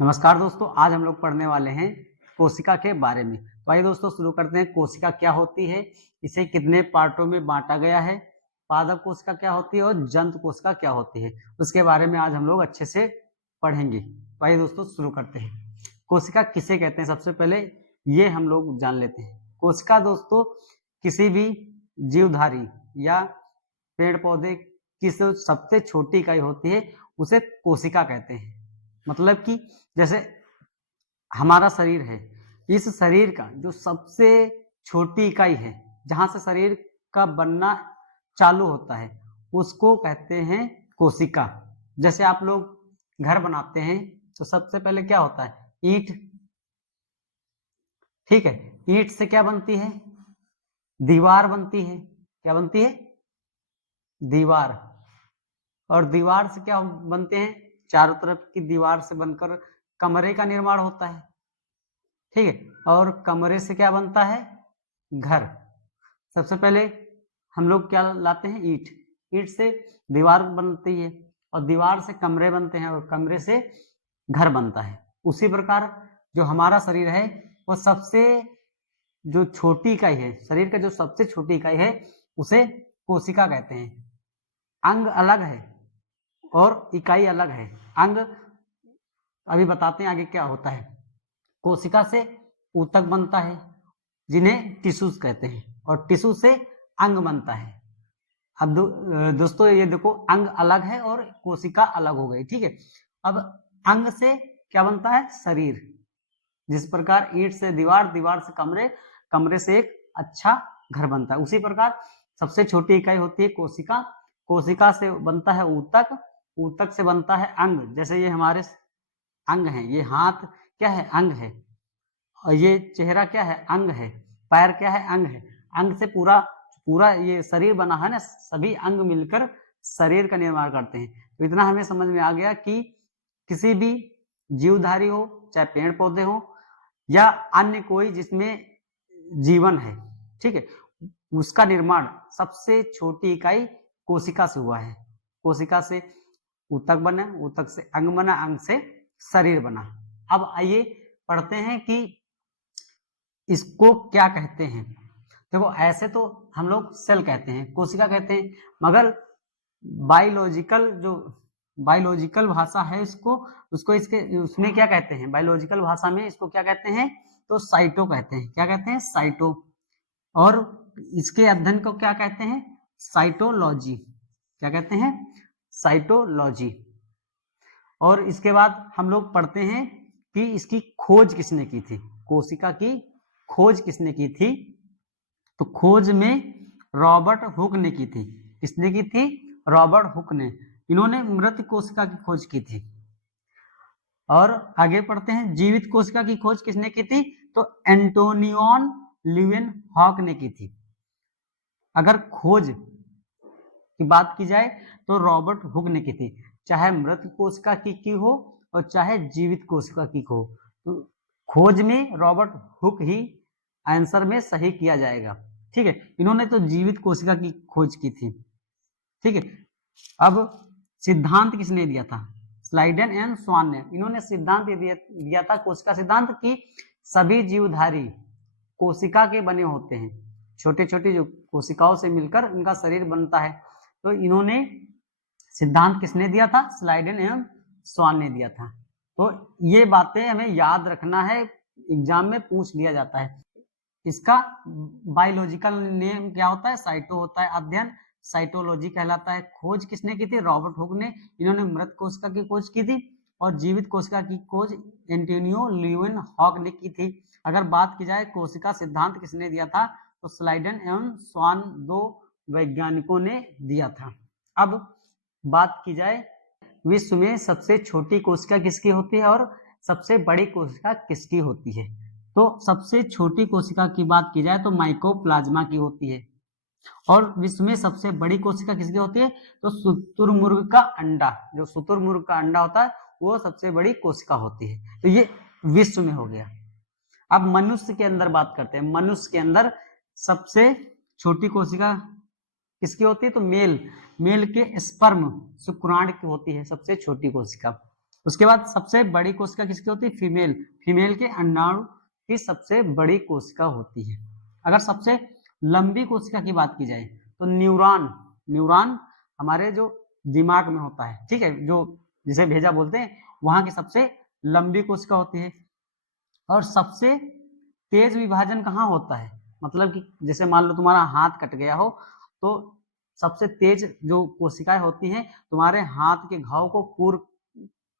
नमस्कार दोस्तों, आज हम लोग पढ़ने वाले हैं कोशिका के बारे में। तो आइए दोस्तों शुरू करते हैं। कोशिका क्या होती है, इसे कितने पार्टों में बांटा गया है, पादप कोशिका क्या होती है और जंतु कोशिका क्या होती है, उसके बारे में आज हम लोग अच्छे से पढ़ेंगे। तो आइए दोस्तों शुरू करते हैं। कोशिका किसे कहते हैं, सबसे पहले ये हम लोग जान लेते हैं। कोशिका दोस्तों किसी भी जीवधारी या पेड़ पौधे की जो सबसे छोटी इकाई होती है उसे कोशिका कहते हैं। मतलब कि जैसे हमारा शरीर है, इस शरीर का जो सबसे छोटी इकाई है, जहां से शरीर का बनना चालू होता है, उसको कहते हैं कोशिका। जैसे आप लोग घर बनाते हैं तो सबसे पहले क्या होता है, ईंट। ठीक है, ईंट से क्या बनती है, दीवार बनती है। क्या बनती है, दीवार। और दीवार से क्या बनते हैं, चारों तरफ की दीवार से बनकर कमरे का निर्माण होता है। ठीक है, और कमरे से क्या बनता है, घर। सबसे पहले हम लोग क्या लाते हैं, ईंट। ईंट से दीवार बनती है और दीवार से कमरे बनते हैं और कमरे से घर बनता है। उसी प्रकार जो हमारा शरीर है वो सबसे जो छोटी इकाई है, शरीर का जो सबसे छोटी इकाई है उसे कोशिका कहते हैं। अंग अलग है और इकाई अलग है। अंग अभी बताते हैं आगे क्या होता है। कोशिका से ऊतक बनता है जिन्हें टिश्यूज कहते हैं, और टिश्यू से अंग बनता है। अब दोस्तों ये देखो, अंग अलग है और कोशिका अलग हो गई। ठीक है, अब अंग से क्या बनता है, शरीर। जिस प्रकार ईंट से दीवार, दीवार से कमरे, कमरे से एक अच्छा घर बनता है, उसी प्रकार सबसे छोटी इकाई होती है कोशिका। कोशिका से बनता है ऊतक, ऊतक से बनता है अंग। जैसे ये हमारे अंग हैं, ये हाथ क्या है, अंग है। और ये चेहरा क्या है, अंग है। पैर क्या है, अंग है। अंग से पूरा पूरा ये शरीर बना है ना, सभी अंग मिलकर शरीर का निर्माण करते हैं। तो इतना हमें समझ में आ गया कि किसी भी जीवधारी हो, चाहे पेड़ पौधे हो या अन्य कोई जिसमें जीवन है, ठीक है, उसका निर्माण सबसे छोटी इकाई कोशिका से हुआ है। कोशिका से ऊतक बना, ऊतक से अंग बना, अंग से शरीर बना। अब आइए पढ़ते हैं कि इसको क्या कहते हैं। देखो, ऐसे तो हम लोग सेल कहते हैं, कोशिका कहते हैं, मगर बायोलॉजिकल भाषा है इसको, उसको इसके उसमें क्या कहते हैं, बायोलॉजिकल भाषा में इसको क्या कहते हैं, तो साइटो कहते हैं। क्या कहते हैं, साइटो। और इसके अध्ययन को क्या कहते हैं, साइटोलॉजी। क्या कहते हैं, साइटोलॉजी। और इसके बाद हम लोग पढ़ते हैं कि इसकी खोज किसने की थी, कोशिका की खोज किसने की थी। तो खोज में रॉबर्ट हुक ने की थी। किसने की थी, रॉबर्ट हुक ने। इन्होंने मृत कोशिका की खोज की थी। और आगे पढ़ते हैं, जीवित कोशिका की खोज किसने की थी, तो एंटोनियन लीवेनहॉक ने की थी। अगर खोज की बात की जाए तो रॉबर्ट हुक ने की थी, चाहे मृत कोशिका की हो और चाहे जीवित कोशिका की हो। तो खोज में रॉबर्ट हुक ही आंसर में सही किया जाएगा। ठीक है, इन्होंने तो जीवित कोशिका की खोज की थी। ठीक है, अब सिद्धांत किसने दिया था, स्लाइडन एंड स्वान ने। इन्होंने सिद्धांत दिया था, कोशिका सिद्धांत, की सभी जीवधारी कोशिका के बने होते हैं। छोटे छोटे जो कोशिकाओं से मिलकर इनका शरीर बनता है। तो इन्होंने सिद्धांत किसने दिया था, स्लाइडन एवं स्वान ने दिया था। तो ये बातें हमें याद रखना है, एग्जाम में पूछ लिया जाता है। इसका बायोलॉजिकल नेम क्या होता है, साइटो होता है, अध्ययन साइटोलॉजी कहलाता है। खोज किसने की थी, रॉबर्ट हुक ने। इन्होंने मृत कोशिका की खोज की थी और जीवित कोशिका की खोज एंटोनियो लीवेनहॉक ने की थी। अगर बात की जाए कोशिका सिद्धांत किसने दिया था, तो स्लाइडन एवं स्वान, दो वैज्ञानिकों ने दिया था। अब बात की जाए विश्व में सबसे छोटी कोशिका किसकी होती है और सबसे बड़ी कोशिका किसकी होती है। तो सबसे छोटी कोशिका की बात की जाए तो माइकोप्लाज्मा की होती है। और विश्व में सबसे बड़ी कोशिका किसकी होती है, तो शुतुरमुर्ग का अंडा, जो शुतुरमुर्ग का अंडा होता है वो सबसे बड़ी कोशिका होती है। तो ये विश्व में हो गया। अब मनुष्य के अंदर बात करते हैं। मनुष्य के अंदर सबसे छोटी कोशिका किसकी होती है, तो मेल के स्पर्म, शुक्राणु की होती है सबसे छोटी कोशिका। उसके बाद सबसे बड़ी कोशिका किसकी होती है? फीमेल। फीमेल के अंडाणु की सबसे बड़ी कोशिका होती है। अगर सबसे लंबी कोशिका की बात की जाए तो न्यूरॉन, न्यूरॉन हमारे जो दिमाग में होता है, ठीक है, जो जिसे भेजा बोलते हैं, वहां की सबसे लंबी कोशिका होती है। और सबसे तेज विभाजन कहाँ होता है? मतलब कि जैसे मान लो तुम्हारा हाथ कट गया हो, तो सबसे तेज जो कोशिकाएं होती हैं तुम्हारे हाथ के घाव को पूर्ण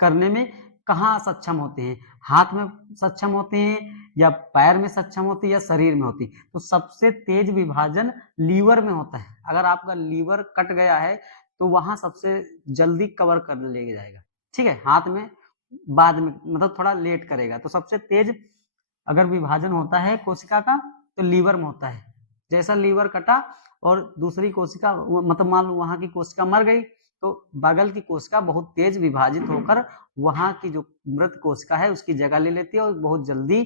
करने में कहाँ सक्षम होते हैं? हाथ में सक्षम होते हैं या पैर में सक्षम होती है या शरीर में होती है? तो सबसे तेज विभाजन लीवर में होता है। अगर आपका लीवर कट गया है तो वहां सबसे जल्दी कवर कर ले जाएगा, ठीक है। हाथ में बाद में मतलब थोड़ा लेट करेगा। तो सबसे तेज अगर विभाजन होता है कोशिका का तो लीवर में होता है। जैसा लीवर कटा और दूसरी कोशिका मतलब मान लो वहां की कोशिका मर गई तो बगल की कोशिका बहुत तेज विभाजित होकर वहां की जो मृत कोशिका है उसकी जगह ले लेती है और बहुत जल्दी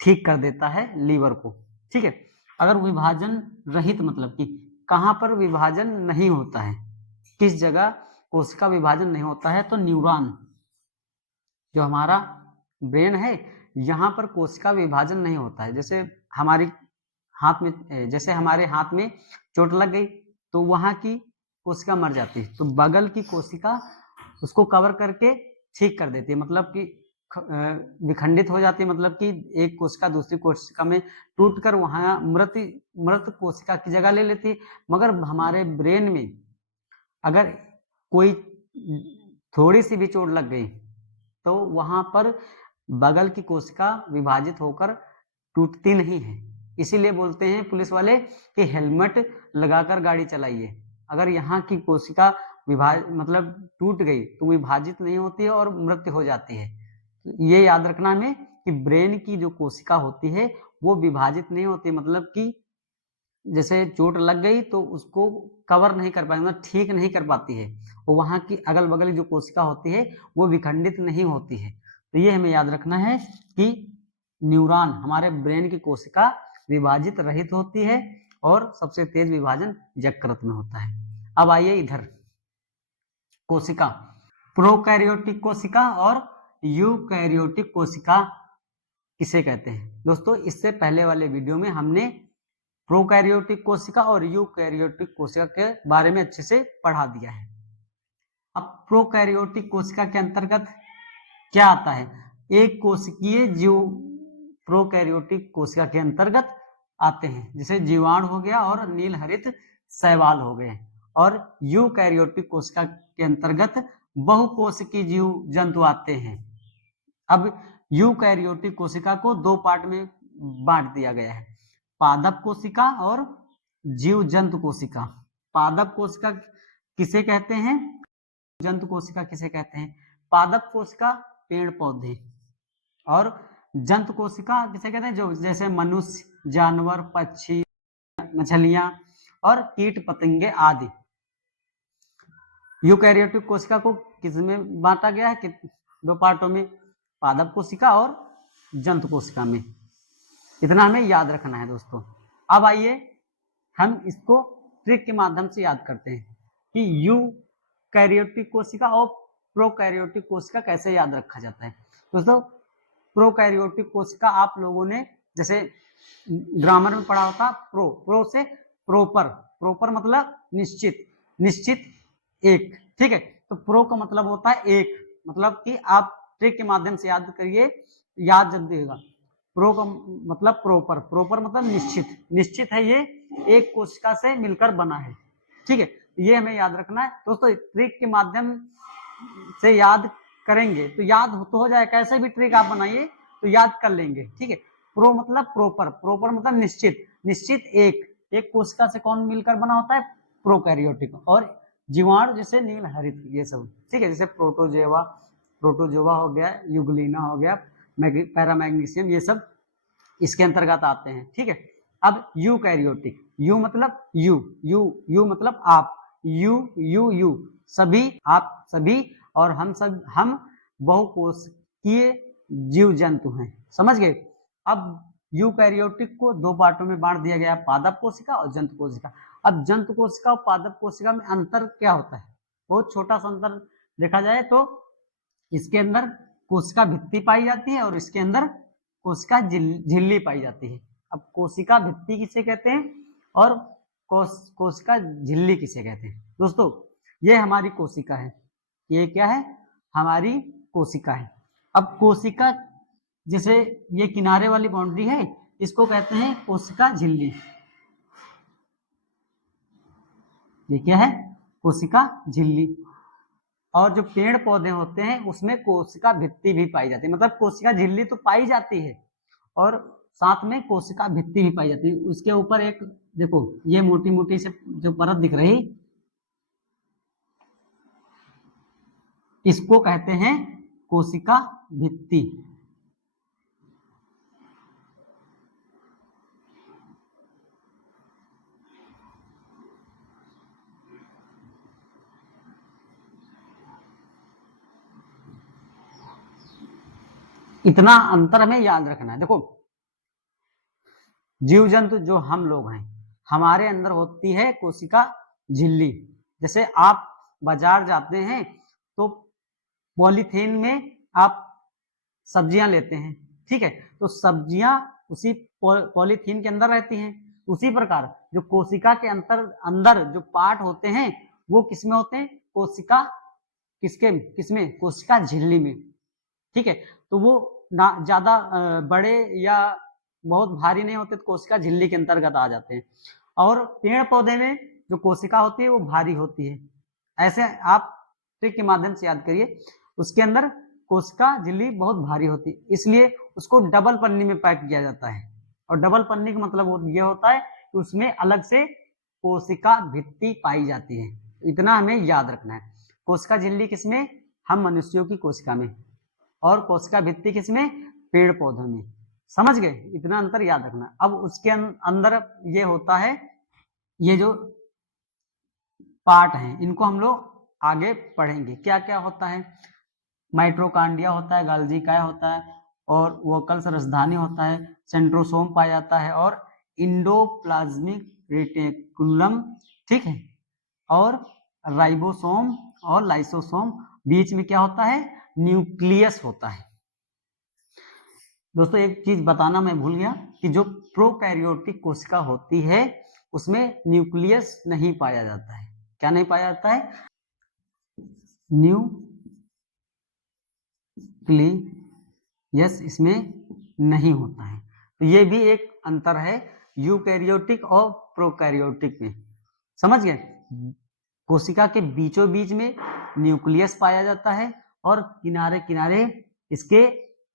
ठीक कर देता है लीवर को, ठीक है। अगर विभाजन रहित मतलब कि कहां पर विभाजन नहीं होता है, किस जगह कोशिका विभाजन नहीं होता है, तो न्यूरॉन जो हमारा ब्रेन है यहाँ पर कोशिका विभाजन नहीं होता है। जैसे हमारी हाथ में, जैसे हमारे हाथ में चोट लग गई तो वहां की कोशिका मर जाती है, तो बगल की कोशिका उसको कवर करके ठीक कर देती है, मतलब कि विखंडित हो जाती है, मतलब कि एक कोशिका दूसरी कोशिका में टूटकर वहां मृत कोशिका की जगह ले लेती है। मगर हमारे ब्रेन में अगर कोई थोड़ी सी भी चोट लग गई तो वहां पर बगल की कोशिका विभाजित होकर टूटती नहीं है। इसीलिए बोलते हैं पुलिस वाले कि हेलमेट लगाकर गाड़ी चलाइए। अगर यहाँ की कोशिका मतलब टूट गई तो विभाजित नहीं होती है और मृत्यु हो जाती है। ये याद रखना हमें कि ब्रेन की जो कोशिका होती है वो विभाजित नहीं होती, मतलब कि जैसे चोट लग गई तो उसको कवर नहीं कर पाती, मतलब ठीक नहीं कर पाती है, और वहां की अगल बगल जो कोशिका होती है वो विखंडित नहीं होती है। तो ये हमें याद रखना है कि न्यूरॉन हमारे ब्रेन की कोशिका विभाजित रहित होती है और सबसे तेज विभाजन यकृत में होता है। अब आइए इधर कोशिका, प्रोकैरियोटिक कोशिका और यूकैरियोटिक कोशिका किसे कहते हैं? दोस्तों इससे पहले वाले वीडियो में हमने प्रोकैरियोटिक कोशिका और यूकैरियोटिक कोशिका के बारे में अच्छे से पढ़ा दिया है। अब प्रोकैरियोटिक कोशिका के अंतर्गत क्या आता है? एक कोशिकीय जीव प्रोकैरियोटिक कोशिका के अंतर्गत आते हैं, जैसे जीवाणु हो गया और नील हरित शैवाल हो गए। और यूकैरियोटिक कोशिका के अंतर्गत बहुकोशिकीय जीव जंतु आते हैं। अब यूकैरियोटिक कोशिका को दो पार्ट में बांट दिया गया है, पादप कोशिका और जीव जंतु कोशिका। पादप कोशिका किसे कहते हैं? जंतु कोशिका किसे कहते हैं? पादप कोशिका पेड़ पौधे, और जंतु कोशिका किसे कहते हैं? जो जैसे मनुष्य, जानवर, पक्षी, मछलियां और कीट पतंगे आदि। यूकैरियोटिक कोशिका को किसमें बांटा गया है? दो पार्टों में, पादप कोशिका और जंतु कोशिका में। इतना हमें याद रखना है दोस्तों। अब आइए हम इसको ट्रिक के माध्यम से याद करते हैं कि यूकैरियोटिक कोशिका और प्रोकैरियोटिक कोशिका कैसे याद रखा जाता है। दोस्तों प्रोकैरियोटिक कोशिका आप लोगों ने जैसे ग्रामर में पढ़ा होता, प्रो से प्रोपर, प्रोपर मतलब निश्चित, निश्चित एक, ठीक है। तो प्रो का मतलब होता है एक, मतलब कि आप ट्रिक के माध्यम से याद करिए, याद जल्दी होगा। प्रो का मतलब प्रोपर, प्रोपर मतलब निश्चित, निश्चित है ये एक कोशिका से मिलकर बना है, ठीक है। ये हमें याद रखना है दोस्तों। ट्रिक के माध्यम से याद करेंगे तो याद तो हो जाए, कैसे भी ट्रिक आप बनाइए तो याद कर लेंगे, ठीक है। प्रो मतलब प्रोपर, प्रोपर मतलब निश्चित, निश्चित एक कोशिका से कौन मिलकर बना होता है? प्रोकैरियोटिक। और जीवाणु जैसे नील हरित ये सब, ठीक है, जैसे प्रोटोजोआ, प्रोटोजोआ हो गया, यूग्लिना हो गया, पैरामैग्नीशियम, ये सब इसके अंतर्गत आते हैं, ठीक है। अब यूकैरियोटिक, यू मतलब यू मतलब आप, यू सभी, आप सभी, और हम बहुकोशिकीय जीव जंतु हैं, समझ गए। अब यूकैरियोटिक को दो पार्टों में बांट दिया गया, पादप कोशिका और जंतु कोशिका। अब जंतु कोशिका और पादप कोशिका में अंतर क्या होता है? बहुत छोटा सा अंतर देखा जाए तो इसके अंदर कोशिका भित्ति पाई जाती है और इसके अंदर कोशिका झिल्ली पाई जाती है। अब कोशिका भित्ति किसे कहते हैं और कोशिका झिल्ली किसे कहते हैं? दोस्तों ये हमारी कोशिका है, ये क्या है? हमारी कोशिका है। अब कोशिका जैसे ये किनारे वाली बाउंड्री है, इसको कहते हैं कोशिका झिल्ली। ये क्या है? कोशिका झिल्ली। और जो पेड़ पौधे होते हैं उसमें कोशिका भित्ति भी पाई जाती है, मतलब कोशिका झिल्ली तो पाई जाती है और साथ में कोशिका भित्ति भी पाई जाती है। उसके ऊपर एक देखो ये मोटी मोटी से जो परत दिख रही, इसको कहते हैं कोशिका भित्ति। इतना अंतर हमें याद रखना है। देखो जीव जंतु जो हम लोग हैं, हमारे अंदर होती है कोशिका झिल्ली। जैसे आप बाजार जाते हैं तो पॉलीथीन में आप सब्जियां लेते हैं, ठीक है, तो सब्जियां उसी पॉलीथीन के अंदर रहती हैं। उसी प्रकार जो कोशिका के अंदर जो पार्ट होते हैं वो किसमें होते हैं? कोशिका किसमें? कोशिका झिल्ली में, ठीक है। तो वो ना ज्यादा बड़े या बहुत भारी नहीं होते, तो कोशिका झिल्ली के अंतर्गत आ जाते हैं। और पेड़ पौधे में जो कोशिका होती है वो भारी होती है। ऐसे आप ट्रिक के माध्यम से याद करिए, उसके अंदर कोशिका झिल्ली बहुत भारी होती है, इसलिए उसको डबल पन्नी में पैक किया जाता है। और डबल पन्नी का मतलब ये होता है कि उसमें अलग से कोशिका भित्ति पाई जाती है। इतना हमें याद रखना है। कोशिका झिल्ली किसमें? हम मनुष्यों की कोशिका में। और कोशिका भित्ति किसमें? पेड़ पौधों में। समझ गए? इतना अंतर याद रखना। अब उसके अंदर ये होता है, ये जो पार्ट हैं इनको हम लोग आगे पढ़ेंगे क्या क्या होता है। माइटोकॉन्ड्रिया होता है, गोल्गी काय होता है, और वोकल्स राजधानी होता है, सेंट्रोसोम पाया जाता है, और इंडोप्लाज्मिक रेटिकुलम, ठीक है, और राइबोसोम और लाइसोसोम। बीच में क्या होता है? न्यूक्लियस होता है। दोस्तों एक चीज बताना मैं भूल गया कि जो प्रोकैरियोटिक कोशिका होती है उसमें न्यूक्लियस नहीं पाया जाता है। क्या नहीं पाया जाता है? न्यूक्लियस इसमें नहीं होता है। तो ये भी एक अंतर है यूकैरियोटिक और प्रोकैरियोटिक में। समझ गए? कोशिका के बीचों बीच में न्यूक्लियस पाया जाता है और किनारे किनारे इसके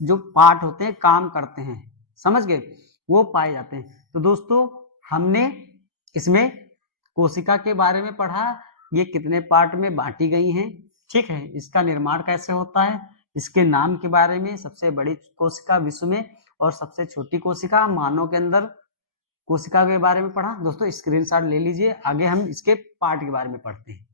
जो पार्ट होते हैं काम करते हैं, समझ गए, वो पाए जाते हैं। तो दोस्तों हमने इसमें कोशिका के बारे में पढ़ा, ये कितने पार्ट में बांटी गई हैं, ठीक है, इसका निर्माण कैसे होता है, इसके नाम के बारे में, सबसे बड़ी कोशिका विश्व में और सबसे छोटी कोशिका मानव के अंदर कोशिका के बारे में पढ़ा। दोस्तों स्क्रीनशॉट ले लीजिए, आगे हम इसके पार्ट के बारे में पढ़ते हैं।